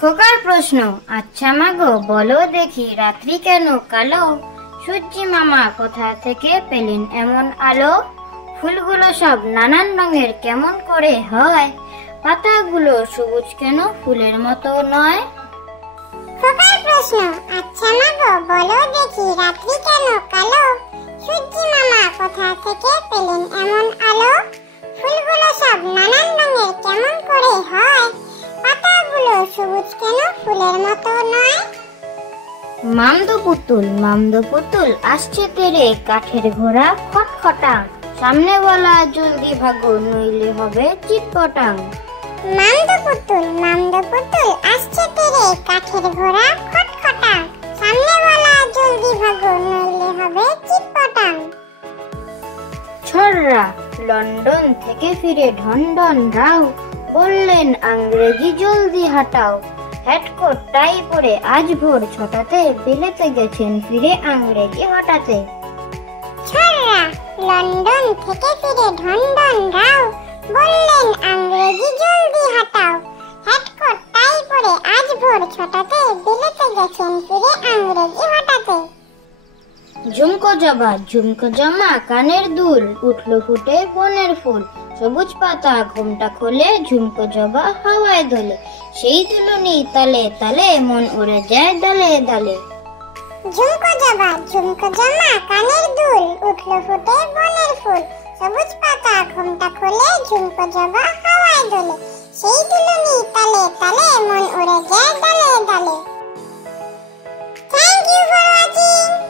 খোকার প্রশ্ন, আচ্ছা মা গো বলো দেখি রাত্রি কেন কালো? সূর্যি মামা কোথা থেকে পেলেন এমন আলো? ফুলগুলো সব নানান রঙের কেমন করে হয়? পাতাগুলো সবুজ কেন ফুলের মতো নয়? খোকার প্রশ্ন, আচ্ছা মা গো বলো দেখি রাত্রি কেন কালো? সূর্যি মামা কোথা থেকে পেলেন এমন আলো? ফুলগুলো সব নানান রঙের কেমন করে হয়? পাতাগুলো সবুজ কেন ফুলের মতো নয়? মামদো পুতুল আসছে তেরে কাঠের ঘোড়া খটখটাং, সামনে বলা জলদি ভাগো নইলে হবে চিটপটাং। মামদো পুতুল আসছে তেরে কাঠের ঘোড়া খটখটাং, সামনে বলা জলদি ভাগো নইলে হবে চিটপটাং। ছড়রা লন্ডন থেকে ফিরে ঢনঢন রাও, বললেন আংরেজি জলদি হাটাও। হেডকোট টাই পরে আজ ভোর 6টাতে বিলেতে গেছেন ফিরে আংরেজি হটাতে। ছড়রা লন্ডন থেকে ফিরে ঢনঢন রাও, বললেন আংরেজি জলদি হাটাও। হেডকোট টাই পরে আজ ভোর 6টাতে বিলেতে গেছেন ফিরে আংরেজি হটাতে। ঝুমকো জমা কানের দুল, উঠলো ফুটে বনের ফুল। সবুজ পাতা ঘোমটা খোলে, ঝুমকো জবা হাওয়ায় দোলে। সেই দুলুনি তালে তালে মন উড়ে যায় ডালে ডালে। ঝুমকো জবা কানের দুল, উঠলো ফুটে বনের ফুল। সবুজ পাতা ঘোমটা খোলে, ঝুমকো জবা হাওয়ায় দোলে। সেই দুলুনি তালে তালে মন উড়ে যায় ডালে ডালে। Thank you for watching.